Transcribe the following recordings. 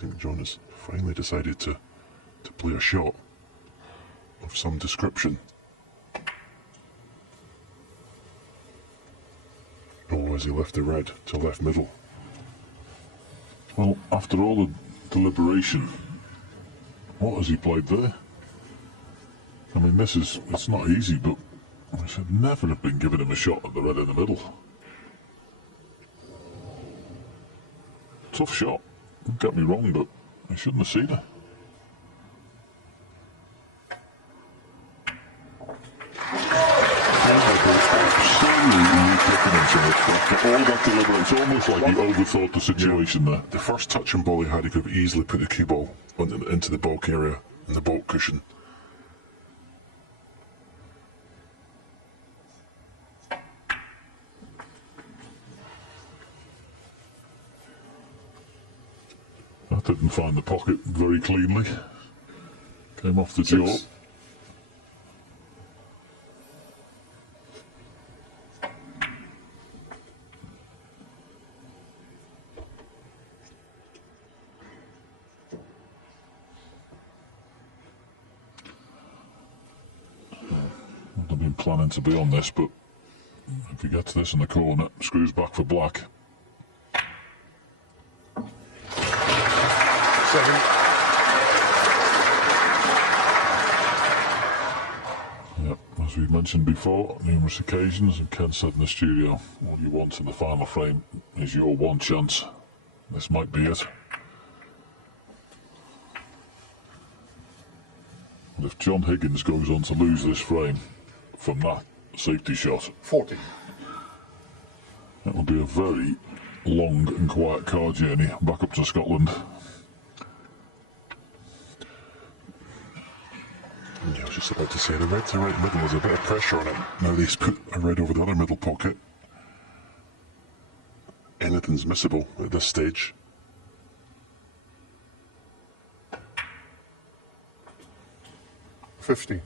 think John has finally decided to play a shot of some description. Or has he left the red to left middle? Well, after all the deliberation, what has he played there? I mean, it's not easy, but I should never have been giving him a shot at the red in the middle. Tough shot, don't get me wrong, but I shouldn't have seen it. After all that deliberate, it's almost like he overthought the situation there. The first touching ball he had, he could have easily put the cue ball into the bulk area and the bulk cushion. That didn't find the pocket very cleanly. Came off the jaw. I've been planning to be on this, but if he gets this in the corner, screws back for black. 7. Yep, as we've mentioned before, numerous occasions, and Ken said in the studio, what you want in the final frame is your one chance. This might be it. And if John Higgins goes on to lose this frame from that safety shot, 40. It will be a very long and quiet car journey back up to Scotland. Yeah, I was just about to say, the red to right middle has a bit of pressure on it. Now he's put a red over the other middle pocket. Anything's missable at this stage. $50.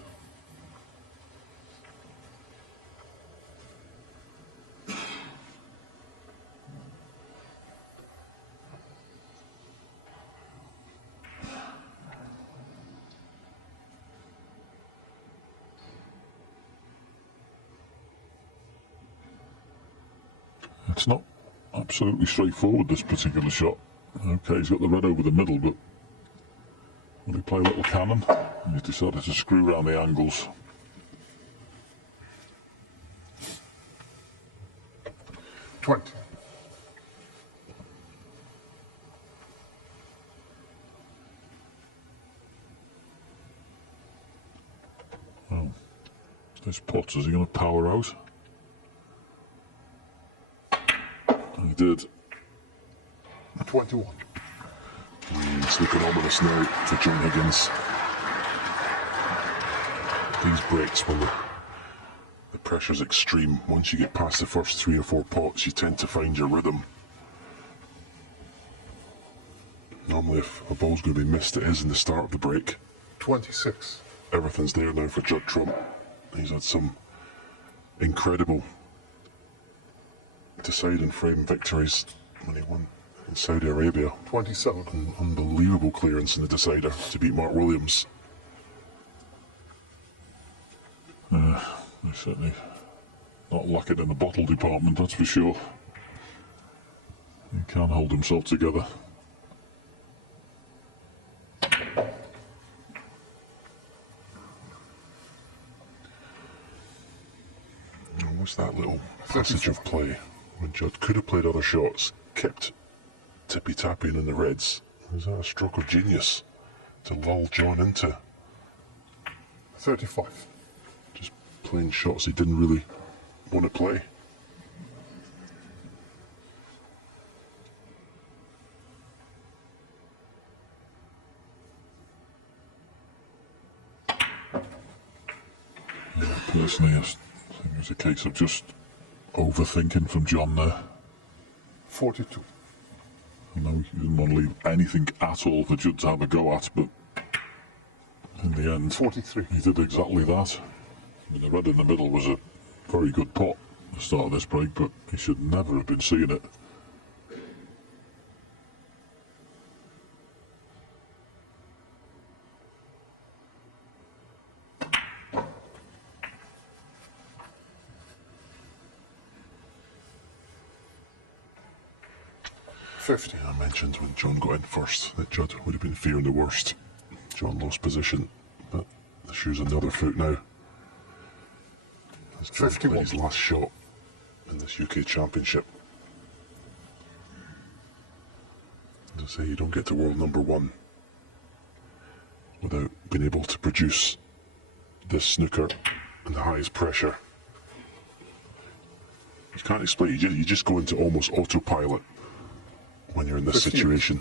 It's not absolutely straightforward, this particular shot. Okay, he's got the red over the middle, but will he play a little cannon? He's decided to screw around the angles. $20. Oh, this Potts, is he going to power out? He did. 21. It's looking ominous now for John Higgins. These breaks, when the pressure's extreme, once you get past the first 3 or 4 pots, you tend to find your rhythm. Normally, if a ball's going to be missed, it is in the start of the break. 26. Everything's there now for Judd Trump. He's had some incredible deciding frame victories when he won in Saudi Arabia. 27. An unbelievable clearance in the decider to beat Mark Williams. He's certainly not lacking in the bottle department, that's for sure. He can't hold himself together. What's that little passage of play when Judd could have played other shots, kept tippy-tapping in the reds? Was that a stroke of genius to lull John into 35. just playing shots he didn't really want to play? Yeah, personally, I think it was a case of just overthinking from John there. 42. I know he didn't want to leave anything at all for Judd to have a go at, but in the end, 43. he did exactly that. I mean, the red in the middle was a very good pot at the start of this break, but he should never have been seeing it. 50. I mentioned when John got in first that Judd would have been fearing the worst. John lost position, but the shoe's on the other foot now. As John played his last shot in this UK Championship. As I say, you don't get to world number one without being able to produce this snooker in the highest pressure. You can't explain. You just go into almost autopilot when you're in this situation.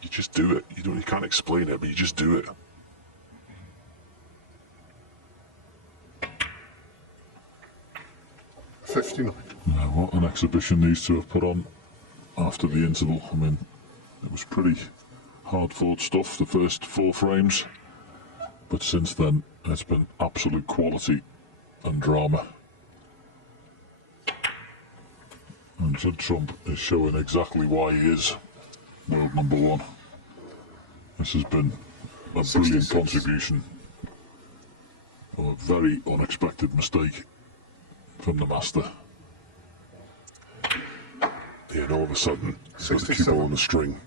You just do it. You can't explain it, but you just do it. What an exhibition these two have put on after the interval. I mean, it was pretty hard-fought stuff, the first 4 frames, but since then it's been absolute quality and drama. And Judd Trump is showing exactly why he is world number one. This has been a brilliant contribution. A very unexpected mistake from the master. Yeah, and all of a sudden, he's got the cue ball on the string.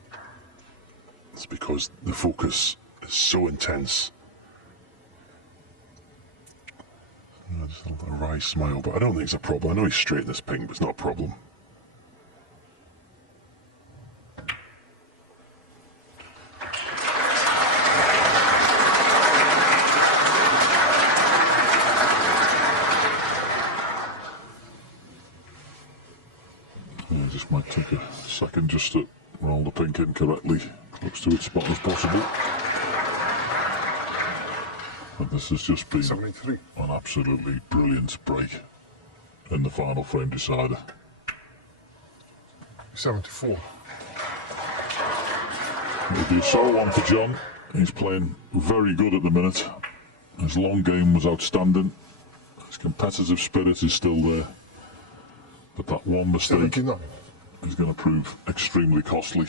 It's because the focus is so intense. Just a wry smile, but I don't think it's a problem. I know he's straight in this ping, but it's not a problem. Just might take a second just to roll the pink in correctly, close to its spot as possible. But this has just been 73. An absolutely brilliant break in the final frame decider. 74. It'll be a solo one for John. He's playing very good at the minute. His long game was outstanding. His competitive spirit is still there. But that one mistake 79. is going to prove extremely costly.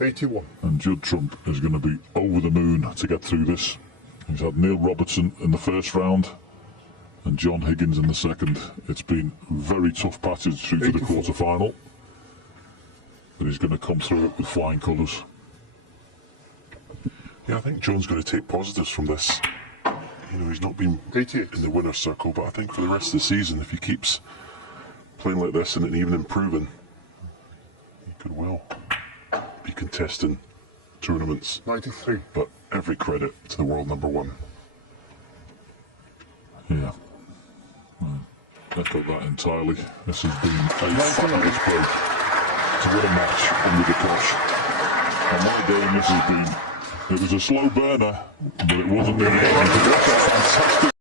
81. And Judd Trump is going to be over the moon to get through this. He's had Neil Robertson in the first round and John Higgins in the second. It's been very tough passage through to the quarter-final. But he's going to come through it with flying colours. Yeah, I think John's going to take positives from this. You know, he's not been 88. in the winner's circle, but I think for the rest of the season, if he keeps playing like this and even improving, he could well be contesting tournaments. 93. But every credit to the world number one. Yeah. I echo that entirely. This has been a fabulous break to win a match under the cosh. On my game, this has been... It was a slow burner, but it wasn't in the end. Fantastic.